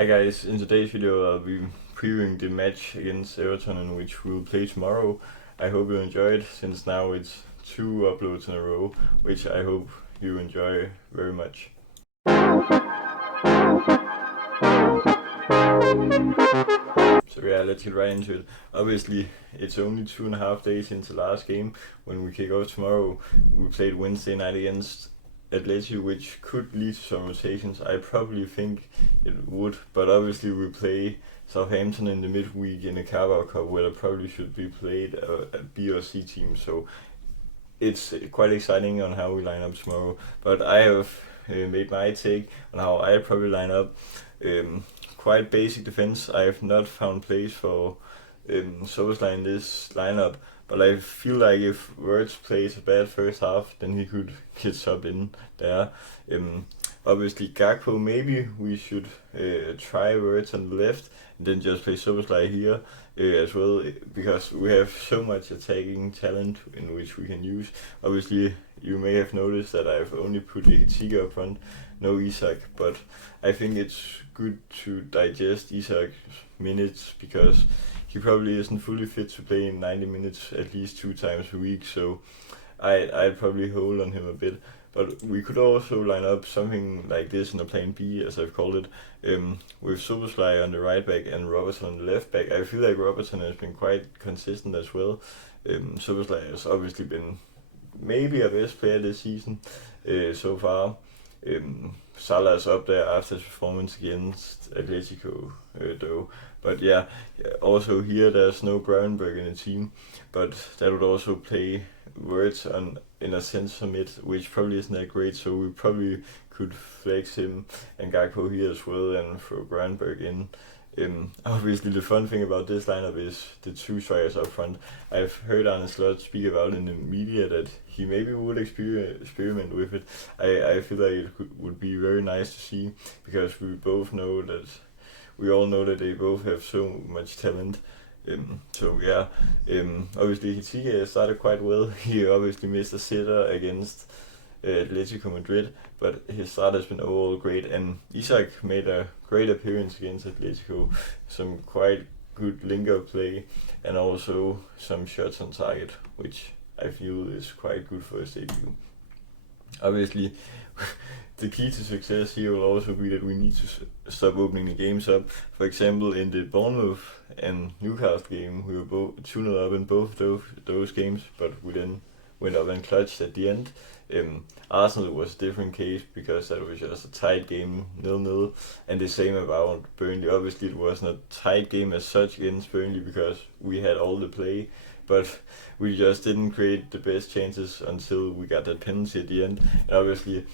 Hi guys, in today's video I'll be previewing the match against Everton in which we'll play tomorrow. I hope you enjoyed since now it's 2 uploads in a row, which I hope you enjoy very much. So yeah, let's get right into it. Obviously, it's only 2.5 days into the last game. When we kick off tomorrow, we played Wednesday night against Atleti, which could lead to some rotations. I probably think it would, but obviously we play Southampton in the midweek in the Carabao Cup, where there probably should be played a B or C team. So it's quite exciting on how we line up tomorrow. But I have made my take on how I probably line up. Quite basic defense. I have not found place for Soboslai in this lineup, but I feel like if Wirtz plays a bad first half, then he could get subbed in there. Obviously, Gakpo, maybe we should try Wirtz on the left and then just play Soboslai here as well, because we have so much attacking talent in which we can use. Obviously, you may have noticed that I've only put Hitika up front, no Isak, but I think it's good to digest Isak's minutes because he probably isn't fully fit to play in 90 minutes at least 2 times a week, so I'd probably hold on him a bit. But we could also line up something like this in a plan B, as I've called it, with Soboslai on the right back and Robertson on the left back. I feel like Robertson has been quite consistent as well. Soboslai has obviously been maybe our best player this season so far. Salah is up there after his performance against Atletico, though. But yeah, also here there's no Gravenberg in the team, but that would also play Wirtz on in a centre mid, which probably isn't that great. So we probably could flex him and Gakpo here as well and throw Gravenberg in. Obviously, the fun thing about this lineup is the 2 strikers up front. I've heard Arne Slot speak about in the media that he maybe would experiment with it. I feel like it would be very nice to see, because we all know that they both have so much talent. So yeah, obviously Hitika started quite well. He obviously missed a sitter against Atletico Madrid, but his start has been overall great. And Isak made a great appearance against Atletico, some quite good link-up play, and also some shots on target, which I feel is quite good for his debut. Obviously, the key to success here will also be that we need to stop opening the games up. For example, in the Bournemouth and Newcastle game, we were both 2-0 up in both of those games, but we then went up and clutched at the end. Arsenal was a different case because that was just a tight game, 0-0, and the same about Burnley. Obviously, it wasn't a tight game as such against Burnley because we had all the play, but we just didn't create the best chances until we got that penalty at the end. And obviously,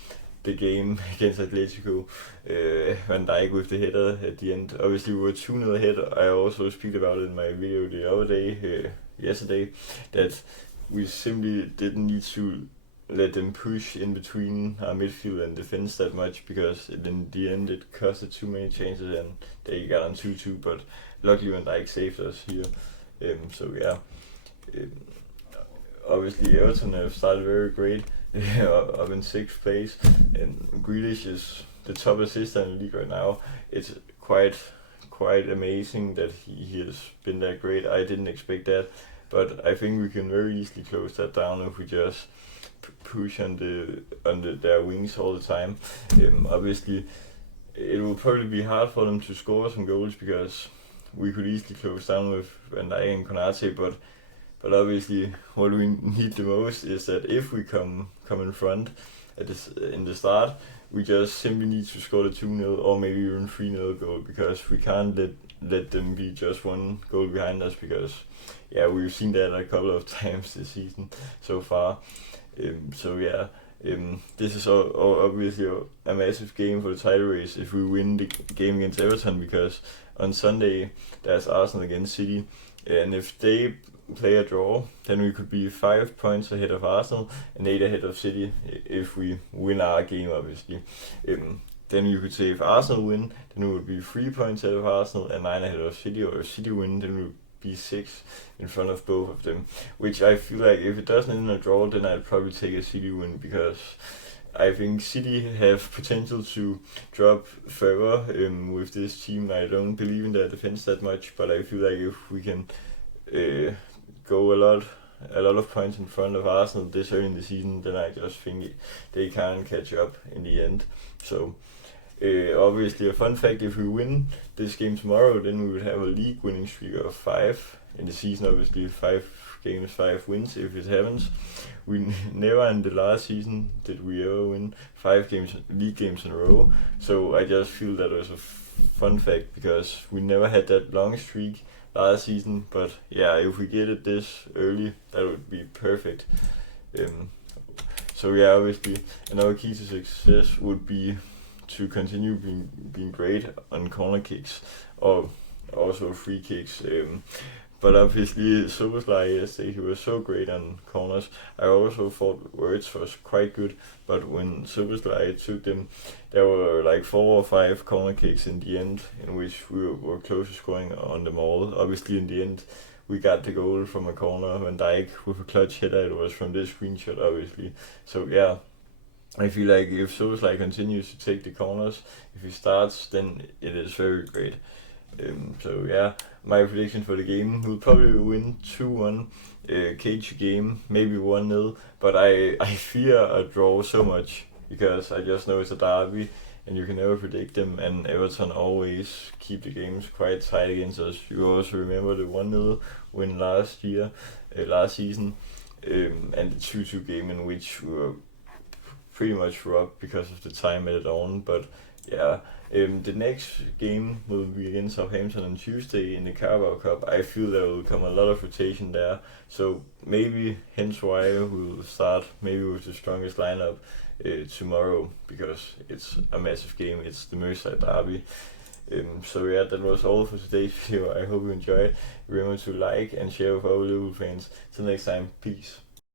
the game against Atletico, Van Dijk with the header at the end. Obviously, we were 2-0 ahead. I also speak about it in my video the other day, yesterday, that we simply didn't need to let them push in between our midfield and defense that much, because in the end it costed too many chances and they got on 2-2, but luckily Van Dijk saved us here. So yeah, obviously Everton have started very great, up in 6th place, and Grealish is the top assister in the league right now. It's quite amazing that he has been that great. I didn't expect that, but I think we can very easily close that down if we just push on their wings all the time. Obviously, it will probably be hard for them to score some goals because we could easily close down with Van Dijk and Konate, but obviously what we need the most is that if we come in front in the start, we just simply need to score the 2-0 or maybe even 3-0 goal, because we can't let them be just 1 goal behind us, because yeah, we've seen that a couple of times this season so far. So yeah, this is obviously a massive game for the title race if we win the game against Everton, because on Sunday there's Arsenal against City, and if they play a draw, then we could be 5 points ahead of Arsenal and 8 ahead of City if we win our game, obviously. Then you could say if Arsenal win, then we would be 3 points ahead of Arsenal and 9 ahead of City, or if City win, then we would be 6 in front of both of them, which I feel like if it doesn't end in a draw, then I'd probably take a City win, because I think City have potential to drop further with this team. I don't believe in their defense that much, but I feel like if we can uh, go a lot of points in front of Arsenal this early in the season, then I just think they can't catch up in the end. So obviously a fun fact, if we win this game tomorrow, then we would have a league winning streak of 5 in the season. Obviously 5 games, 5 wins if it happens. We never in the last season did we ever win 5 league games in a row. So I just feel that was a fun fact because we never had that long streak last season. But yeah, if we get it this early, that would be perfect. So yeah, obviously another key to success would be to continue being great on corner kicks or also free kicks. But obviously Soboslai yesterday, he was so great on corners. I also thought Words was quite good, but when Soboslai took them, there were like 4 or 5 corner kicks in the end in which we were close to scoring on them all. Obviously in the end we got the goal from a corner, Van Dijk with a clutch header. It was from this screenshot obviously. So yeah, I feel like if Soboslai continues to take the corners, if he starts, then it is very great. So yeah, my prediction for the game, we'll probably win 2-1, cage game, maybe 1-0, but I fear a draw so much because I just know it's a derby and you can never predict them, and Everton always keep the games quite tight against us. You also remember the 1-0 win last season, and the 2-2 game in which we were pretty much robbed because of the time added on. But yeah, the next game will be against Southampton on Tuesday in the Carabao Cup. I feel there will come a lot of rotation there, so maybe hence why we'll start maybe with the strongest lineup tomorrow, because it's a massive game. It's the Merseyside derby. So yeah, that was all for today's video. I hope you enjoyed. Remember to like and share with our Liverpool fans. Till next time, peace.